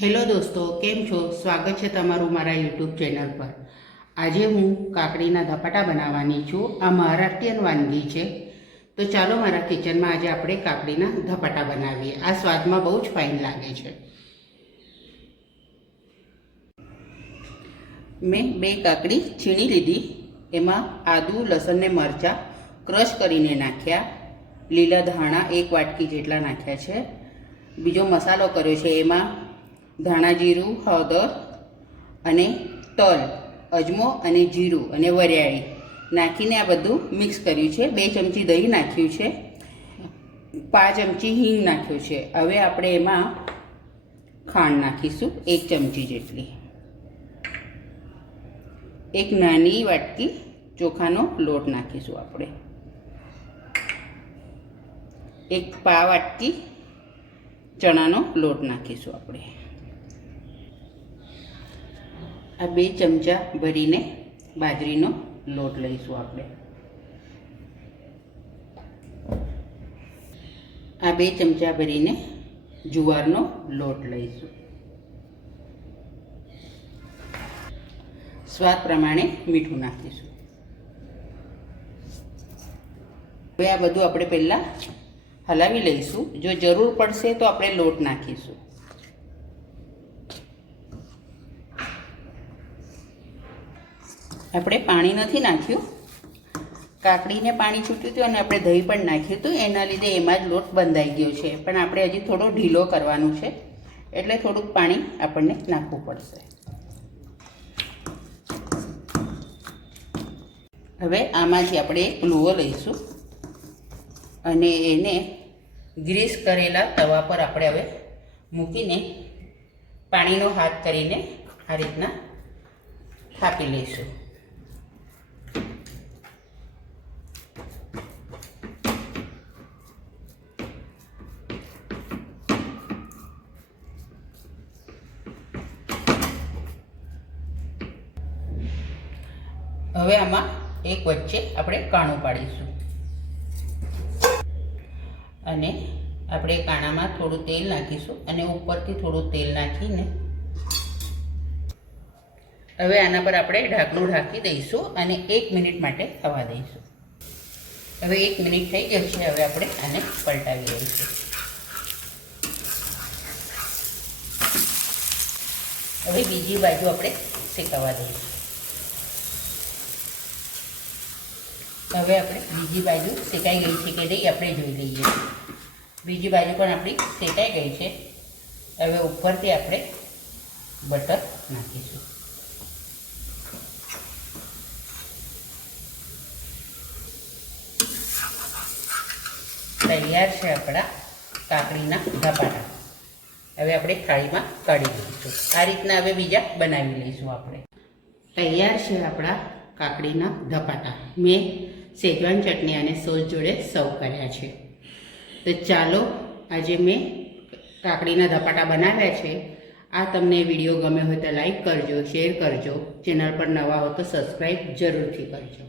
Hello દોસ્તો, કેમ છો? સ્વાગત છે તમારું મારા યુટ્યુબ ચેનલ પર। આજે હું કાકડીના ધપાટા બનાવવાની છું। આ મહારાષ્ટ્રીયન વાનગી છે। તો ચાલો મારા કિચનમાં આજે આપણે કાકડીના ધપાટા બનાવીએ। આ સ્વાદમાં બહુ જ ફાઇન લાગે છે। મેં 2 કાકડી છીણી લીધી। એમાં આદુ, લસણ ને મરચાં ક્રશ કરીને નાખ્યા। લીલા ધાણા 1 વાટકી જેટલા નાખ્યા છે। બીજો મસાલો કર્યો છે, એમાં ધાણા જીરું, હળદર અને તલ, અજમો અને જીરું અને વરિયાળી નાખીને આ બધું મિક્સ કર્યું છે। 2 ચમચી દહીં નાખ્યું છે, 5 ચમચી હિંગ નાખ્યું છે। હવે આપણે એમાં ખાંડ નાખીશું 1 ચમચી જેટલી। 1 નાની વાટકી ચોખાનો લોટ નાખીશું આપણે। 1 પા વાટકી ચણાનો લોટ નાખીશું આપણે। આ 2 ચમચા ભરીને બાજરીનો લોટ લઈશું આપણે। આ 2 ચમચા ભરીને જુવારનો લોટ લઈશું। સ્વાદ પ્રમાણે મીઠું નાખીશું। હવે આ બધું આપણે પહેલાં હલાવી લઈશું। જો જરૂર પડશે તો આપણે લોટ નાખીશું। આપણે પાણી નથી નાખ્યું, કાકડીને પાણી છૂટ્યું હતું અને આપણે દહીં પણ નાખ્યું હતું, એના લીધે એમાં જ લોટ બંધાઈ ગયો છે। પણ આપણે હજી થોડો ઢીલો કરવાનું છે, એટલે થોડુંક પાણી આપણને નાખવું પડશે। હવે આમાંથી આપણે એક લુઓ લઈશું અને એને ગ્રીસ કરેલા તવા પર આપણે હવે મૂકીને પાણીનો હાથ કરીને આ રીતના થાપી લઈશું। હવે આમાં એક વચ્ચે આપણે કાણું પાડીશું અને આપણે કાણામાં થોડું તેલ નાખીશું અને ઉપરથી થોડું તેલ નાખીને હવે આના પર આપણે ઢાંકણું ઢાંકી દઈશું અને 1 મિનિટ માટે થવા દઈશું। હવે 1 મિનિટ થઈ ગઈ છે। હવે આપણે આને પલટાવી દઈશું। હવે બીજી બાજુ આપણે શેકાવા દઈશું। હવે આપણે બીજી બાજુ શેકાઈ ગઈ છે કે નહીં આપણે જોઈ લઈએ। બીજી બાજુ પણ આપણી શેકાઈ ગઈ છે। હવે ઉપરથી આપણે બટર નાખીશું। તૈયાર છે આપણા કાકડીના ધપાટા। હવે આપણે થાળીમાં કાઢી લઈશું। આ રીતના હવે બીજા બનાવી લઈશું આપણે। તૈયાર છે આપણા કાકડીના ધપાટા। મેં શેજવાન ચટણી અને સોસ જોડે સર્વ કર્યા છે। તો ચાલો, આજે મેં કાકડીના ધપાટા બનાવ્યા છે। આ તમને વિડીયો ગમ્યો હોય તો લાઈક કરજો, શેર કરજો, ચેનલ પર નવા હો તો સબસ્ક્રાઈબ જરૂરથી કરજો।